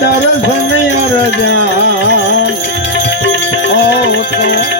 દર્શન અરજા ઓ તો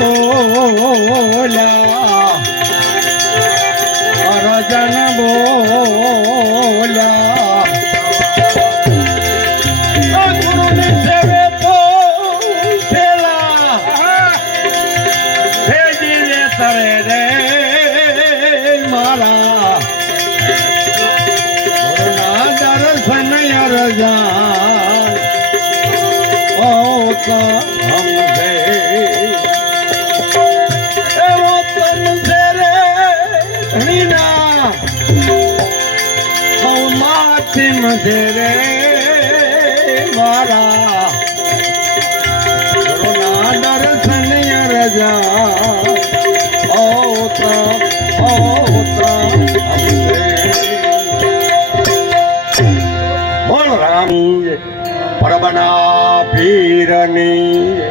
બોલા. અરજન બોલા. તરે રે મારા. દર્શન અરજાન ઓ તો મધે રે મારા. દર્શન રજા ઓ તો ઓ તો બોલ રામ. પરબના પીરની